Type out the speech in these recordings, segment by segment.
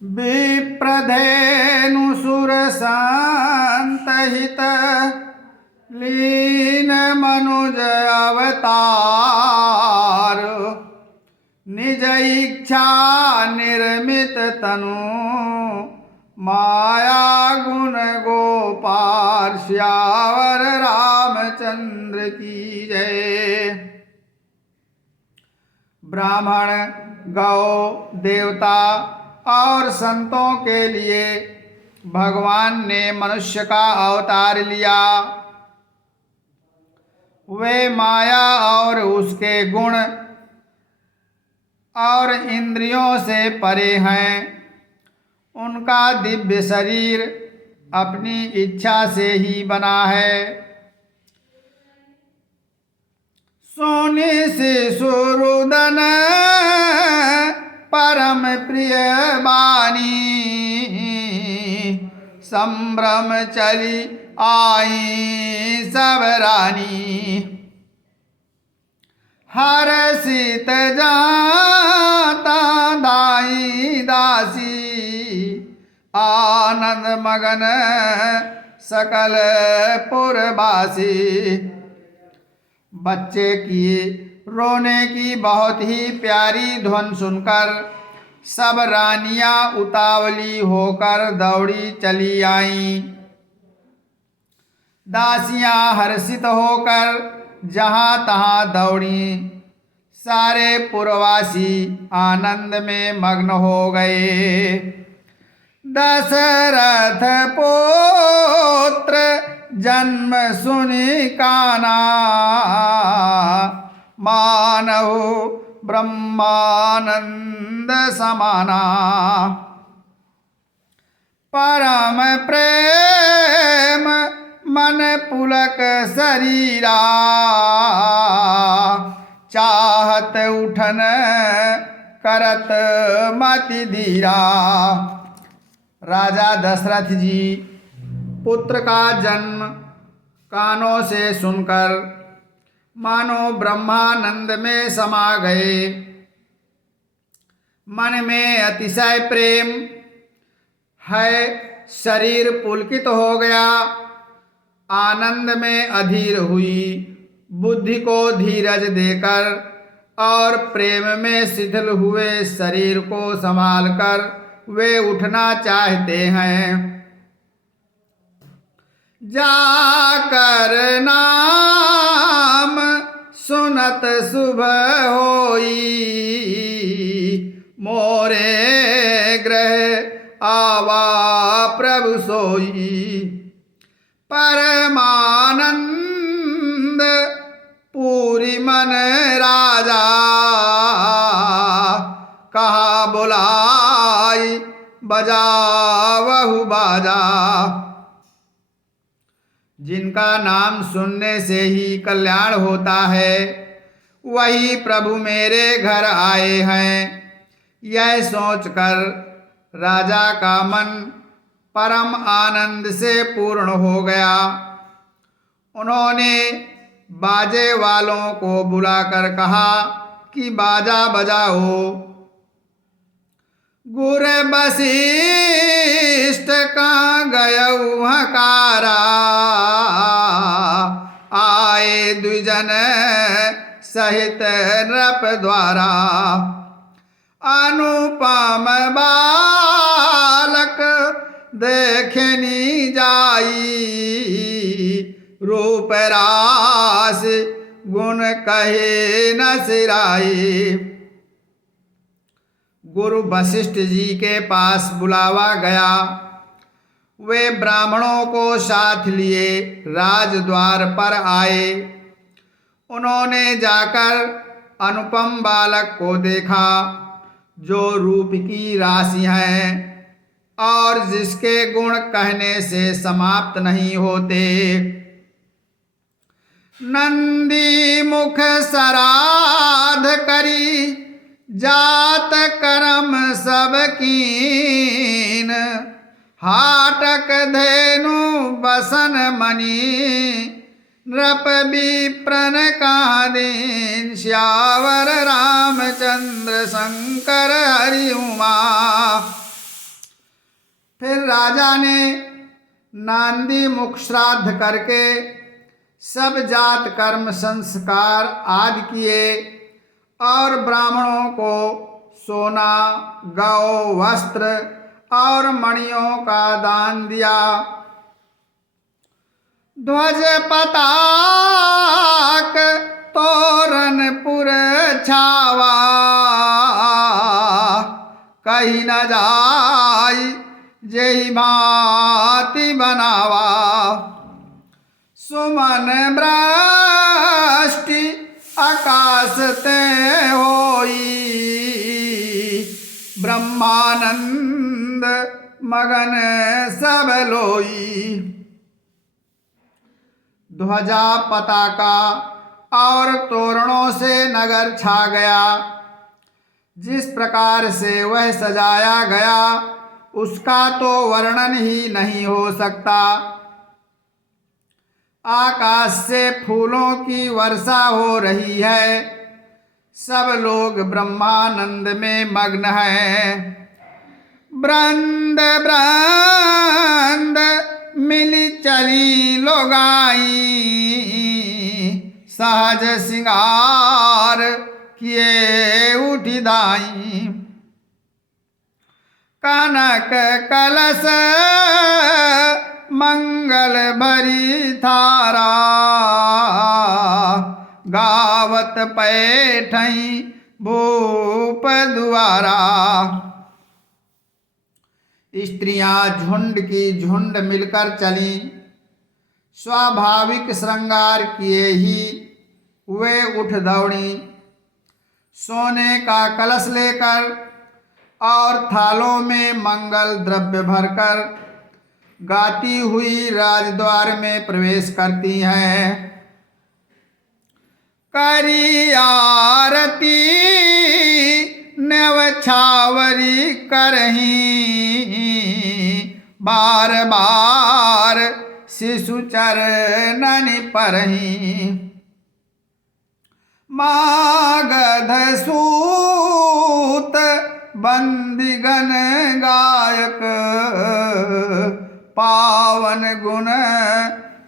विप्रधेनुसुरसंतहित लीन मनुज अवतार निज इच्छा निर्मित तनु माया गुण गोपाल श्यावर रामचंद्र की जय। ब्राह्मण गौ देवता और संतों के लिए भगवान ने मनुष्य का अवतार लिया। वे माया और उसके गुण और इंद्रियों से परे हैं। उनका दिव्य शरीर अपनी इच्छा से ही बना है। सोने से सुरुदन परम प्रिय बानी संभ्रम चली आई सब रानी। हर सीत जाता दाई दासी आनंद मगन सकल पुरवासी। बच्चे की रोने की बहुत ही प्यारी ध्वन सुनकर सब रानियां उतावली होकर दौड़ी चली आईं। दासियां हर्षित होकर जहां तहां दौड़ी। सारे पुरवासी आनंद में मग्न हो गए। दशरथ पुत्र जन्म सुनि काना मानव ब्रह्मानंद समाना। परम प्रेम मन पुलक शरीरा चाहत उठन करत मति धीरा। राजा दशरथ जी पुत्र का जन्म कानों से सुनकर मानो ब्रह्मानंद में समा गए। मन में अतिशय प्रेम है, शरीर पुलकित हो गया। आनंद में अधीर हुई बुद्धि को धीरज देकर और प्रेम में शिथिल हुए शरीर को संभालकर वे उठना चाहते हैं। जाकर नाम सुनत शुभ होई मोरे ग्रह आवा प्रभु सोई। परमानंद पूरी मन राजा कहा बुलाई बजावहु बाजा। जिनका नाम सुनने से ही कल्याण होता है वही प्रभु मेरे घर आए हैं। यह सोचकर राजा का मन परम आनंद से पूर्ण हो गया। उन्होंने बाजे वालों को बुलाकर कहा कि बाजा बजाओ। गुर वशिष्ठ का गयऊ हकारा आए द्विजन सहित नृप द्वारा। अनुपम बालक देखनी जाई रूप रास गुण कहे न सिराई। गुरु वशिष्ठ जी के पास बुलावा गया। वे ब्राह्मणों को साथ लिए राजद्वार पर आए। उन्होंने जाकर अनुपम बालक को देखा जो रूप की राशि है और जिसके गुण कहने से समाप्त नहीं होते। नंदी मुख सराध करी जात कर्म सब कीन। हाटक धेनु बसन मणि नृप विप्रन कादीन। श्यावर रामचंद्र शंकर हरि उमा। फिर राजा ने नांदी मुख श्राद्ध करके सब जात कर्म संस्कार आदि किए और ब्राह्मणों को सोना, गौ, वस्त्र और मणियों का दान दिया। ध्वज पताक तोरण पुर छावा, कहीं न जाई जेहि भांति बनावा। सुमन वृष्टि आकाश ते होई, ब्रह्मानंद मगन सब लोई। ध्वजा, पताका और तोरणों से नगर छा गया। जिस प्रकार से वह सजाया गया उसका तो वर्णन ही नहीं हो सकता। आकाश से फूलों की वर्षा हो रही है, सब लोग ब्रह्मानंद में मग्न हैं। वृंद वृंद मिली चली लोगाई, सहज सिंगार किए उठी दाई। कनक कलश मंगल भरी थारा, गावत पैठई भूप द्वारा। स्त्रियां झुंड की झुंड मिलकर चली, स्वाभाविक श्रृंगार किए ही वे उठ दौड़ी। सोने का कलश लेकर और थालों में मंगल द्रव्य भरकर गाती हुई राजद्वार में प्रवेश करती हैं। करी आरती न्यवछावरी करही, बार बार शिशु चरणन परही। मागध सूत बंदिगण गायक, पावन गुण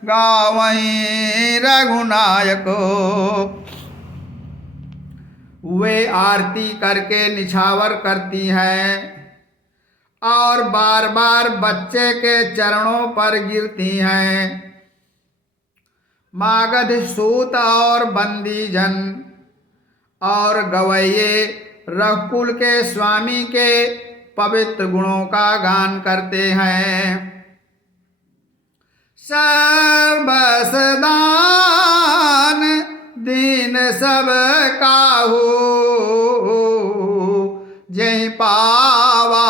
गावहीं रघुनायक। वे आरती करके निछावर करती हैं और बार बार बच्चे के चरणों पर गिरती हैं। मागध सूत और बंदी जन और गवैये रघुकुल के स्वामी के पवित्र गुणों का गान करते हैं। सर्वसदान दीन सब काहू, जहि पावा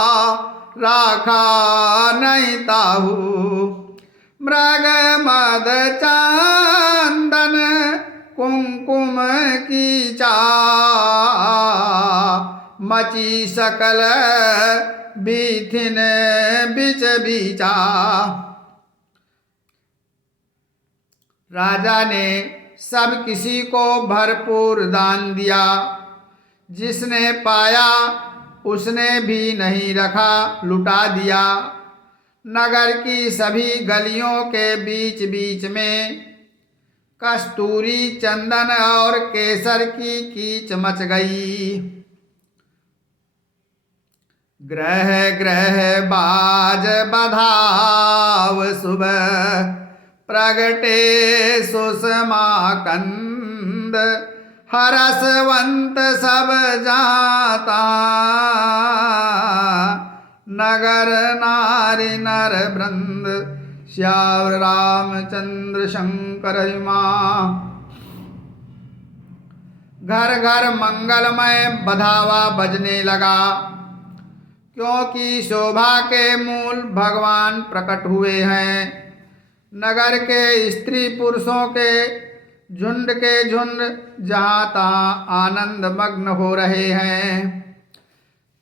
राखा नहीं ताहू। मृग मद चंदन कुंकुम की चा, मची सकल बीथिन बिच बीचा। राजा ने सब किसी को भरपूर दान दिया। जिसने पाया उसने भी नहीं रखा, लुटा दिया। नगर की सभी गलियों के बीच बीच में कस्तूरी, चंदन और केसर की कीच मच गई। ग्रह ग्रह बाज बधाव सुबह, प्रगटे सुषमा कंद। हरसवंत सब जाता, नगर नारी नर वृंद। श्याम रामचंद्र शंकर माँ। घर घर मंगलमय बधावा बजने लगा, क्योंकि शोभा के मूल भगवान प्रकट हुए हैं। नगर के स्त्री पुरुषों के झुंड के झुंड जहाँ तहाँ आनंद मग्न हो रहे हैं।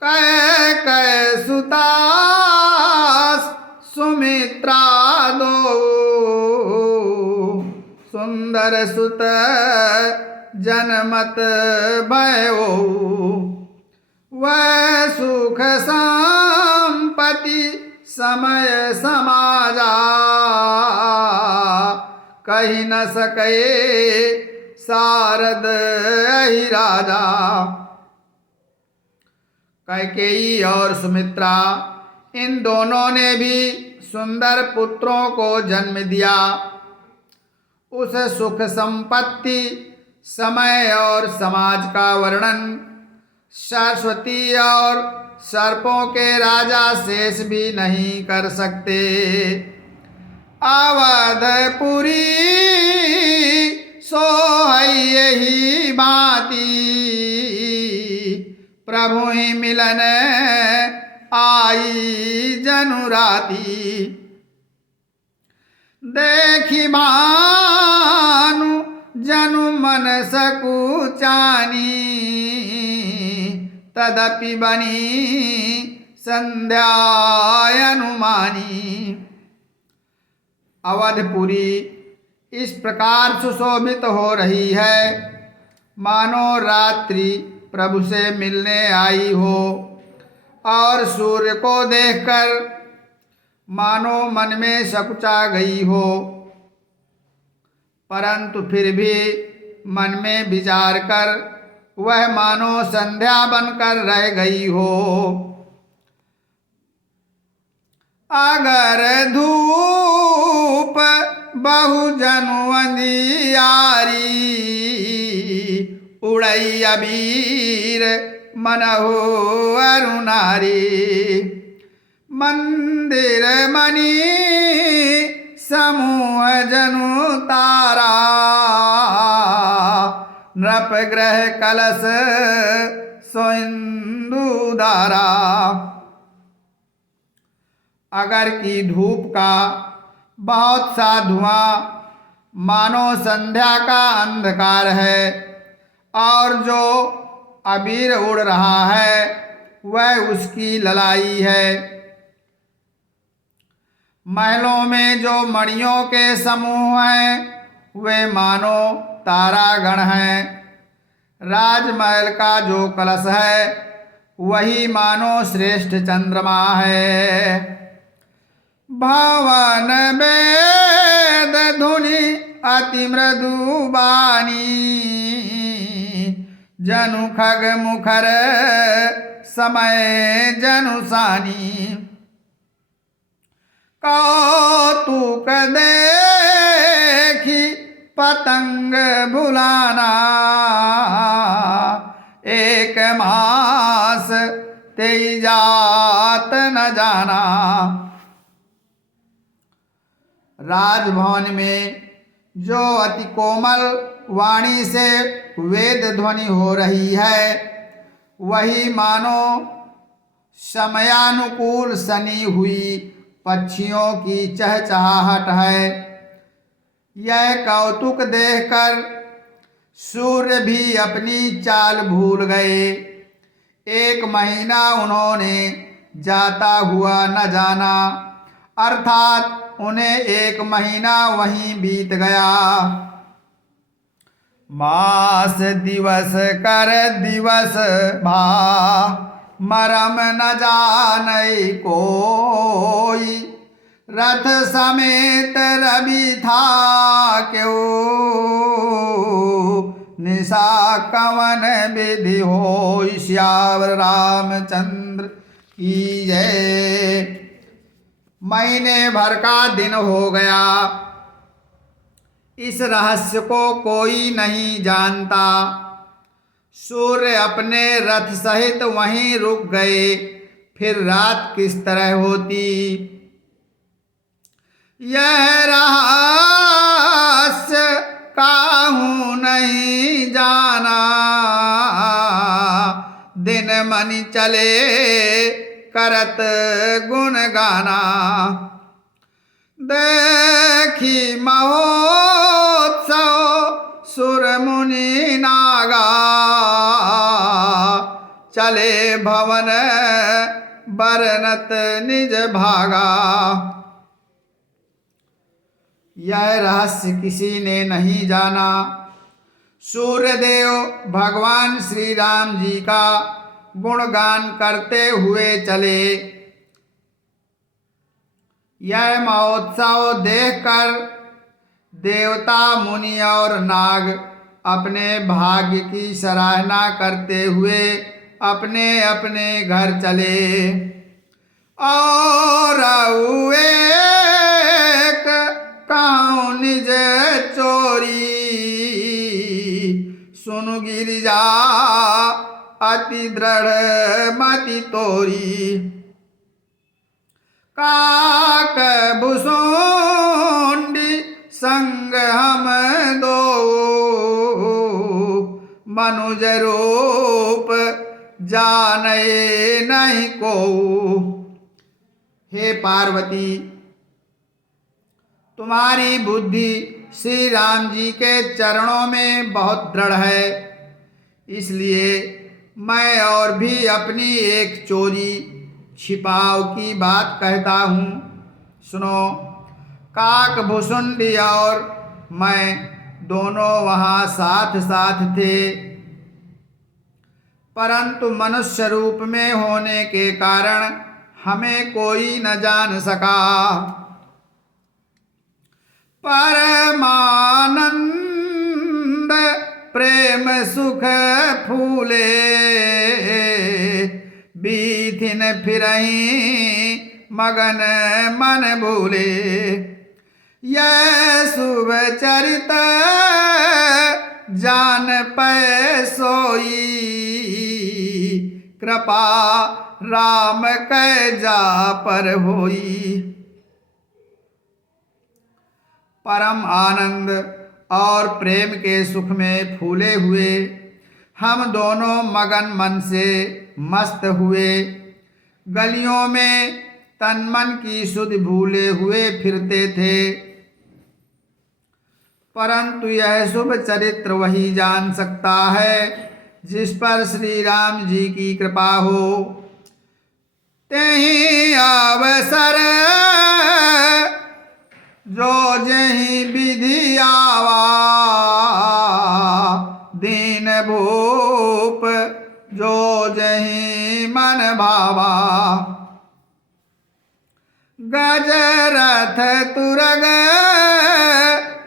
कै कै सुता सुमित्रा दो, सुंदर सुत जनमत भयो। वह सुख संपत्ति समय समाजा, कही न सके सारद ही राजा। कैकेयी और सुमित्रा इन दोनों ने भी सुंदर पुत्रों को जन्म दिया। उस सुख संपत्ति, समय और समाज का वर्णन सरस्वती और सर्पों के राजा शेष भी नहीं कर सकते। अवधपुरी सो है यही भांति, प्रभु ही मिलन आई जनु राती। देखी भानु जनु मन सकुचानी, तदपि बनी संध्या अनुमानी। अवधपुरी इस प्रकार सुशोभित हो रही है मानो रात्रि प्रभु से मिलने आई हो, और सूर्य को देखकर मानो मन में सकुचा गई हो, परंतु फिर भी मन में विचार कर वह मानो संध्या बनकर रह गई हो। अगर धूप बहुजनु अंधियारी, उड़ई अबीर मनहु अरुणारी। मंदिर मणि समूह जनु तारा, नृप ग्रह कलश सोइंदु धारा। अगर की धूप का बहुत सा धुआं मानो संध्या का अंधकार है, और जो अबीर उड़ रहा है वह उसकी ललाई है। महलों में जो मणियों के समूह हैं वे मानो तारागण हैं। राजमहल का जो कलश है वही मानो श्रेष्ठ चंद्रमा है। भवन वेद धुनि अति मृदु बानी, जनु खग मुखर समय जनु सानी। कौतुक देखी पतंग भुलाना, एक मास तेई जात न जाना। राजभवन में जो अति कोमल वाणी से वेद ध्वनि हो रही है वही मानो समयानुकूल सनी हुई पक्षियों की चहचहाहट है। यह कौतुक देखकर सूर्य भी अपनी चाल भूल गए। एक महीना उन्होंने जाता हुआ न जाना, अर्थात उन्हें एक महीना वहीं बीत गया। मास दिवस कर दिवस भा, मरम न जाने कोई। रथ समेत रवि था क्यों, निशा कवन विधि होई। श्यावर रामचंद्र की जय। महीने भर का दिन हो गया। इस रहस्य को कोई नहीं जानता। सूर्य अपने रथ सहित वहीं रुक गए। फिर रात किस तरह होती यह रहस्य काहू नहीं जाना। दिन मनि चले करत गुण गाना, देखी महोत्सव सुर मुनि नागा। चले भवन बरनत निज भागा। यह रहस्य किसी ने नहीं जाना। सूर्यदेव भगवान श्री राम जी का गुणगान करते हुए चले। यह महोत्सव देखकर देवता, मुनि और नाग अपने भाग्य की सराहना करते हुए अपने अपने घर चले। और एक कहूँ निज चोरी, सुनु गिरिजा अति दृढ़ मति तोरी। काक भुसुंडी संग हम दो, मनुज रूप जाने नहीं को। हे पार्वती, तुम्हारी बुद्धि श्री राम जी के चरणों में बहुत दृढ़ है, इसलिए मैं और भी अपनी एक चोरी छिपाव की बात कहता हूँ। सुनो, काक भुसुंडी और मैं दोनों वहाँ साथ साथ थे, परंतु मनुष्य रूप में होने के कारण हमें कोई न जान सका। परमानंद प्रेम सुख फूले, बीथिन फिरहीं मगन मन भूले। यह शुभ चरित जान पै सोई, कृपा राम कै जा पर होई। परम आनंद और प्रेम के सुख में फूले हुए हम दोनों मगन मन से मस्त हुए गलियों में तन मन की सुध भूले हुए फिरते थे। परंतु यह शुभ चरित्र वही जान सकता है जिस पर श्री राम जी की कृपा हो। तेहि अवसर जो जहीं विधि आवा, दीन भूप जो जहीं मन भावा। गजरथ तुरग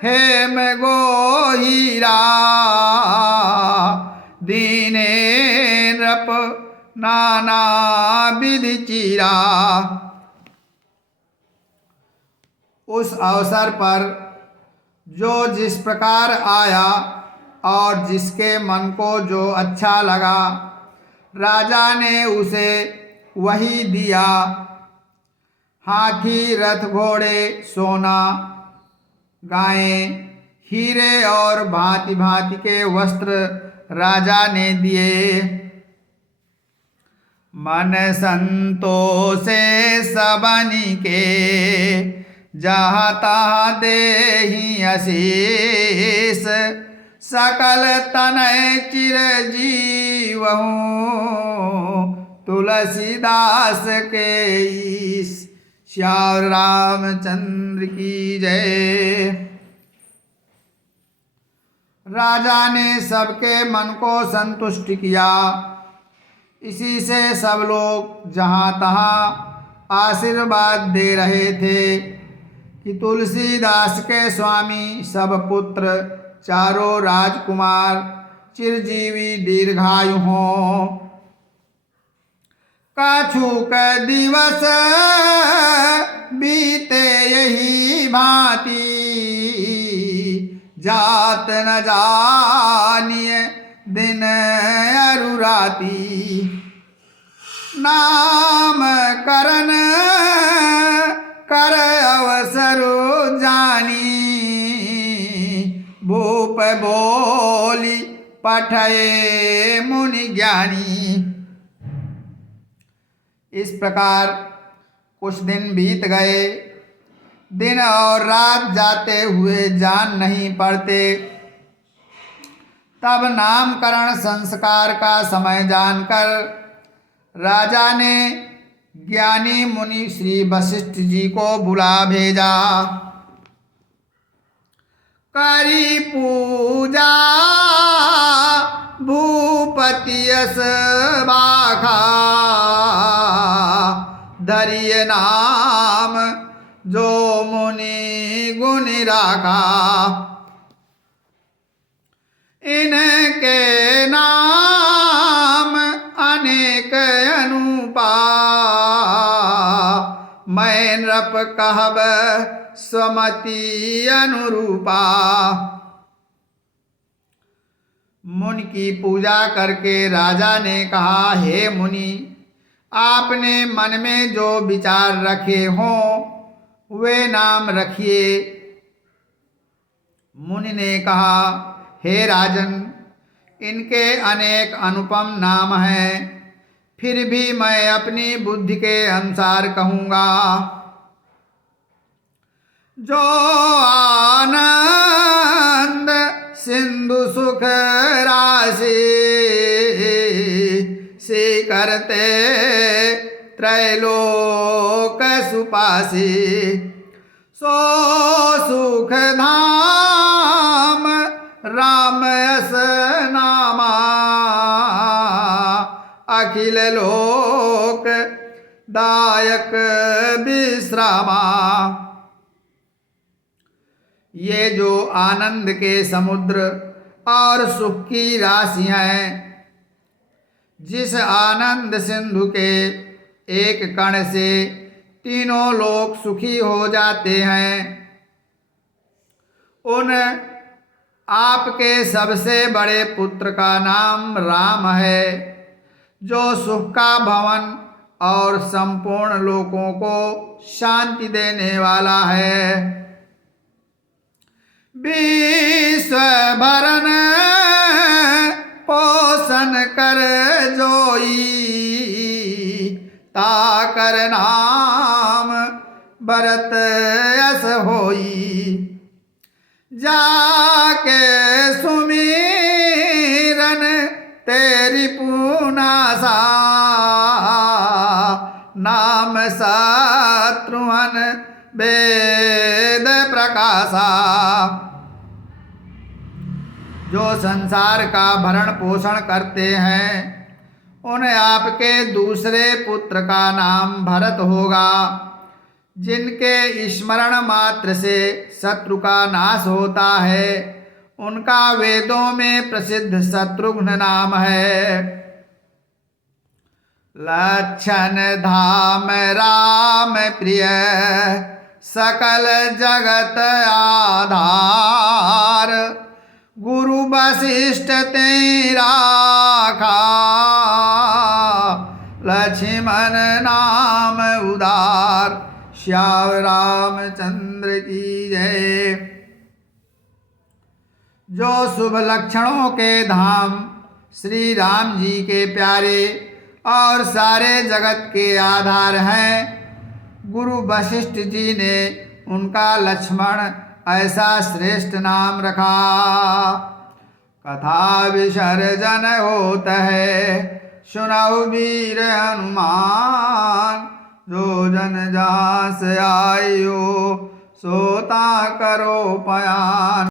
हेम गोहीरा, दीने नृप नाना विधि चीरा। उस अवसर पर जो जिस प्रकार आया और जिसके मन को जो अच्छा लगा, राजा ने उसे वही दिया। हाथी, रथ, घोड़े, सोना, गायें, हीरे और भांति भांति के वस्त्र राजा ने दिए। मन संतोषे सबनि के, जहाँ तहाँ देहि अशीष। सकल तनय चिरजीवहु, तुलसीदास के ईश। श्याम रामचंद्र की जय। राजा ने सबके मन को संतुष्ट किया। इसी से सब लोग जहाँ तहाँ आशीर्वाद दे रहे थे कि तुलसीदास के स्वामी सब पुत्र चारों राजकुमार चिरजीवी दीर्घायु हों। कछुक दिवस बीते यही भांति, जात न जानिए दिन अरु राति। नाम करन कर अवसर जानी, भूप बोली पठये मुनि ज्ञानी। इस प्रकार कुछ दिन बीत गए। दिन और रात जाते हुए जान नहीं पड़ते। तब नामकरण संस्कार का समय जानकर राजा ने ज्ञानी मुनि श्री वशिष्ठ जी को बुला भेजा। करी पूजा भूपति यस बाखा, धरिय नाम जो मुनि गुण राखा। इनके नाम अनेक अनुपा, मैं नृप कहब स्वमति अनुरूपा। मुनि की पूजा करके राजा ने कहा, हे मुनि, आपने मन में जो विचार रखे हों वे नाम रखिए। मुनि ने कहा, हे राजन, इनके अनेक अनुपम नाम हैं, फिर भी मैं अपनी बुद्धि के अनुसार कहूँगा। जो आनंद सिंधु सुख राशि, से करते त्रैलोक सुपासी। सो सुख धाम राम यस नामा, अखिल लोक दायक विश्रामा। ये जो आनंद के समुद्र और सुख की राशि हैं, जिस आनंद सिंधु के एक कण से तीनों लोग सुखी हो जाते हैं, उन आपके सबसे बड़े पुत्र का नाम राम है, जो सुख का भवन और संपूर्ण लोकों को शांति देने वाला है। विश्व भरण पोषण कर जोई, ताकर नाम भरत यस होई। जाके सुमिरन तेरी पुनासा, नाम शत्रुघ्न वेद प्रकाशा। जो संसार का भरण पोषण करते हैं, उन आपके दूसरे पुत्र का नाम भरत होगा, जिनके स्मरण मात्र से शत्रु का नाश होता है। उनका वेदों में प्रसिद्ध शत्रुघ्न नाम है। लक्षण धाम राम प्रिय, सकल जगत आधार। गुरु वशिष्ठ तेरा खा, लक्ष्मण नाम उदार। श्याम रामचंद्र की जय। जो शुभ लक्षणों के धाम श्री राम जी के प्यारे और सारे जगत के आधार हैं, गुरु वशिष्ठ जी ने उनका लक्ष्मण ऐसा श्रेष्ठ नाम रखा। कथा विसर्जन होत है, सुनाओ वीर हनुमान। जो जन जास आयो, सोता करो पयान।